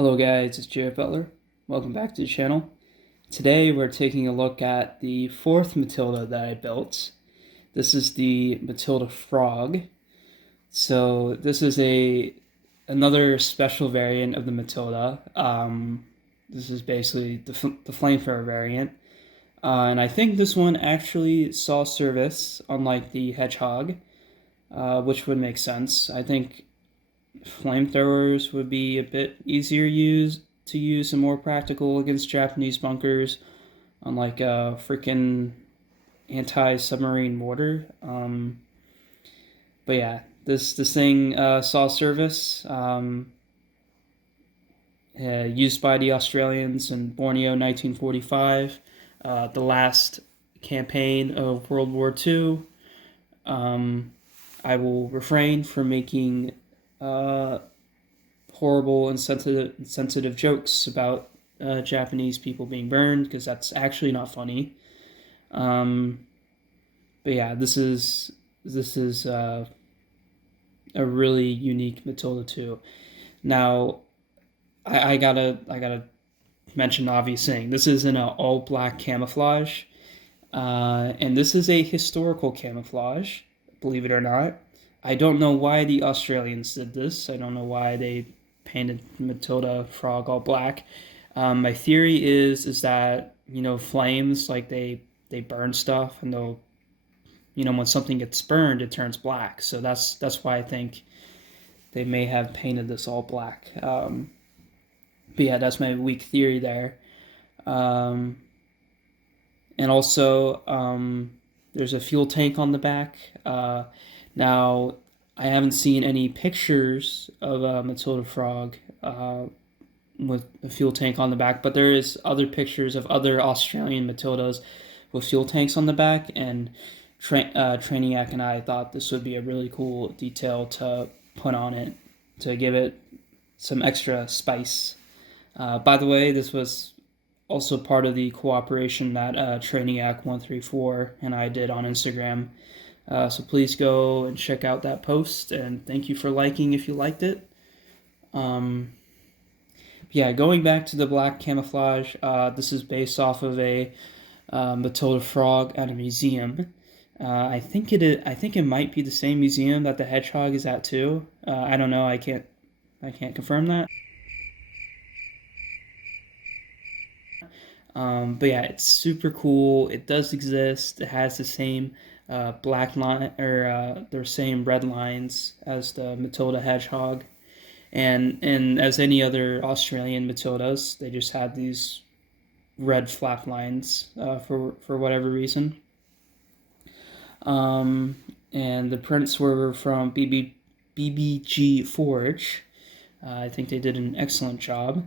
Hello guys, it's Jared Butler. Welcome back to the channel. Today we're taking a look at the fourth Matilda that I built. This is the Matilda Frog. So this is another special variant of the Matilda. This is basically the flamethrower variant. And I think this one actually saw service, unlike the Hedgehog, which would make sense. I think flamethrowers would be a bit easier to use and more practical against Japanese bunkers, unlike a freaking anti-submarine mortar. But yeah, this thing saw service. Used by the Australians in Borneo 1945, the last campaign of World War II. I will refrain from making horrible and sensitive jokes about Japanese people being burned, because that's actually not funny. But yeah, this is a really unique Matilda too. Now, I gotta mention the obvious thing. This is in an all black camouflage, and this is a historical camouflage, believe it or not. I don't know why the Australians did this. I don't know why they painted Matilda Frog all black. My theory is that, flames, like they burn stuff, and they'll, when something gets burned, it turns black. So that's why I think they may have painted this all black. But yeah, that's my weak theory there. And also, there's a fuel tank on the back. Now, I haven't seen any pictures of a Matilda Frog with a fuel tank on the back, but there is other pictures of other Australian Matildas with fuel tanks on the back, and Trainiac and I thought this would be a really cool detail to put on it to give it some extra spice. By the way, this was also part of the cooperation that Trainiac134 and I did on Instagram. So please go and check out that post, and thank you for liking if you liked it. Yeah, going back to the black camouflage, this is based off of a Matilda Frog at a museum. I think it might be the same museum that the Hedgehog is at too. I don't know. I can't confirm that. But yeah, it's super cool. It does exist. It has the same black line, or the same red lines as the Matilda Hedgehog, and as any other Australian Matildas, they just had these red flap lines for whatever reason. And the prints were from BBG Forge. I think they did an excellent job.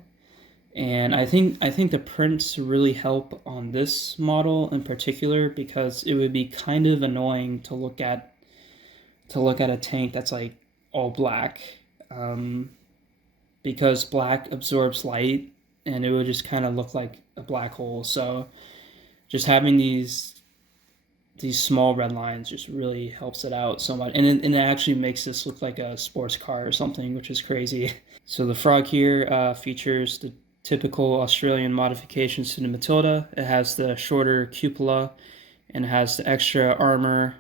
And I think the prints really help on this model in particular, because it would be kind of annoying to look at a tank that's like all black, because black absorbs light, and it would just kind of look like a black hole. So just having these small red lines just really helps it out so much, and it actually makes this look like a sports car or something, which is crazy. So the frog here features the typical Australian modifications to the Matilda. It has the shorter cupola, and it has the extra armor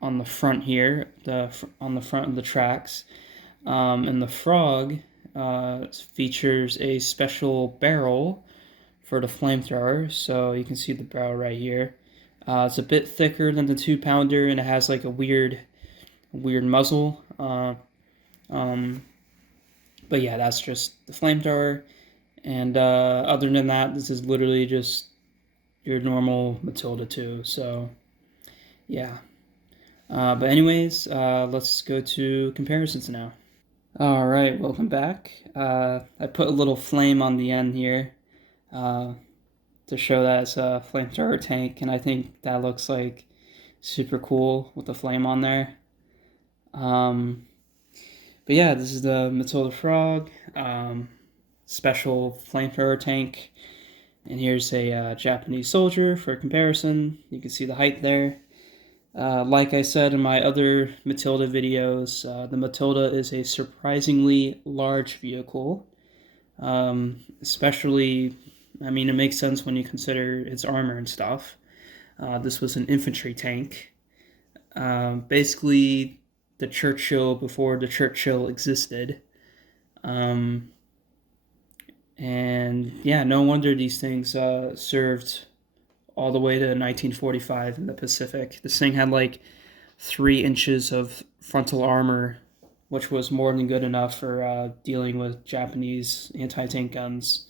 on the front here, on the front of the tracks. And the frog features a special barrel for the flamethrower, so you can see the barrel right here. It's a bit thicker than the 2-pounder, and it has like a weird muzzle. But yeah, that's just the flamethrower. And other than that, this is literally just your normal Matilda 2. So yeah. But anyways, let's go to comparisons now. All right, welcome back. I put a little flame on the end here to show that it's a flamethrower tank, and I think that looks like super cool with the flame on there. But yeah, this is the Matilda Frog. Special flamethrower tank, and here's a Japanese soldier for comparison. You can see the height there. Like I said in my other Matilda videos, the Matilda is a surprisingly large vehicle. Especially, I mean, it makes sense when you consider its armor and stuff. This was an infantry tank. Basically, the Churchill before the Churchill existed. Um, and yeah, no wonder these things served all the way to 1945 in the Pacific. This thing had like 3 inches of frontal armor, which was more than good enough for dealing with Japanese anti-tank guns.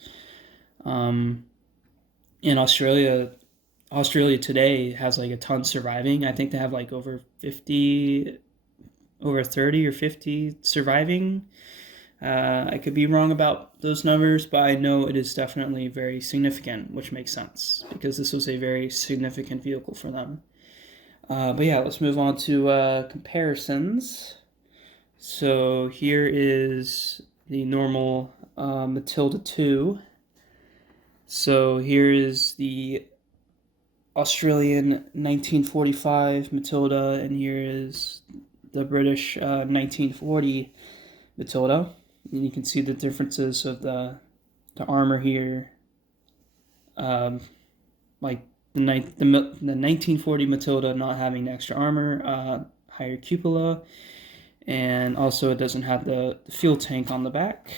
Um, in Australia today has like a ton surviving. I think they have like over 30 or 50 surviving. I could be wrong about those numbers, but I know it is definitely very significant, which makes sense because this was a very significant vehicle for them. But yeah, let's move on to comparisons. So here is the normal Matilda 2. So here is the Australian 1945 Matilda, and here is the British 1940 Matilda. And you can see the differences of the armor here. Like the 1940 Matilda not having the extra armor, higher cupola, and also it doesn't have the fuel tank on the back.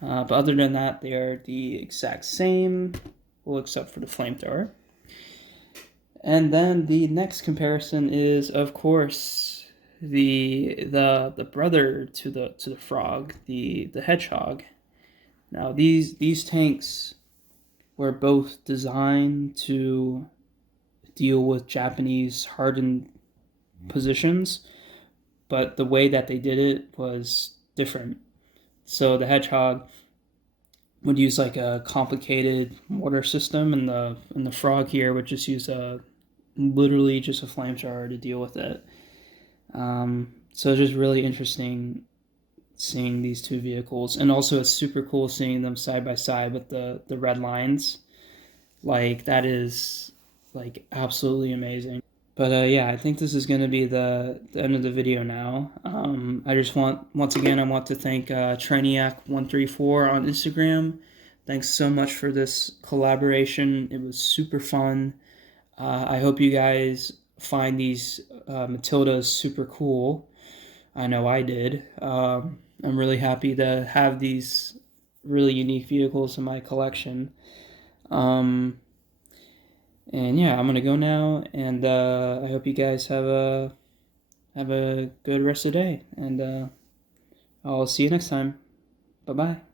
But other than that, they are the exact same, well, except for the flamethrower. And then the next comparison is, of course, the brother to the frog, the hedgehog. Now these tanks were both designed to deal with Japanese hardened positions, but the way that they did it was different. So the hedgehog would use like a complicated mortar system, and the frog here would just use literally just a flamethrower to deal with it. So it's just really interesting seeing these two vehicles, and also it's super cool seeing them side by side with the red lines. Like that is like absolutely amazing. But yeah, I think this is going to be the end of the video now. I just once again, I want to thank Trainiac134 on Instagram. Thanks so much for this collaboration. It was super fun. I hope you guys find these Matildas super cool. I know I did. I'm really happy to have these really unique vehicles in my collection. And yeah, I'm gonna go now, and I hope you guys have a good rest of the day, and I'll see you next time. Bye bye.